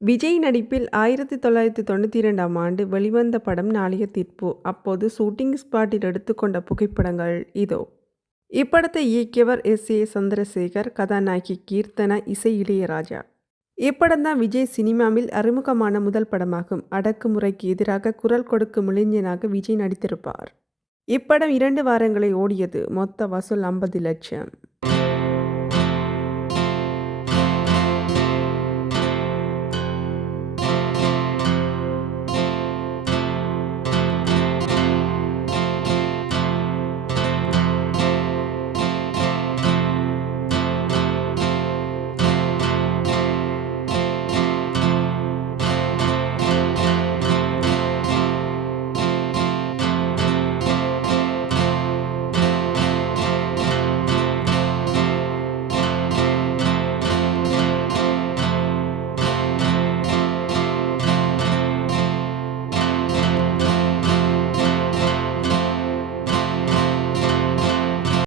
விஜய் நடிப்பில் 1992ஆம் ஆண்டு வெளிவந்த படம் நாளைய தீர்ப்பு. அப்போது ஷூட்டிங் ஸ்பாட்டில் எடுத்துக்கொண்ட புகைப்படங்கள் இதோ. இப்படத்தை இயக்கியவர் எஸ். சந்திரசேகர், கதாநாயகி கீர்த்தனா, இசை இளையராஜா. இப்படம்தான் விஜய் சினிமாவில் அறிமுகமான முதல் படமாகும். அடக்குமுறைக்கு எதிராக குரல் கொடுக்கும் இளைஞனாக விஜய் நடித்திருப்பார். இப்படம் 2 வாரங்களை ஓடியது. மொத்த வசூல் 50 லட்சம்.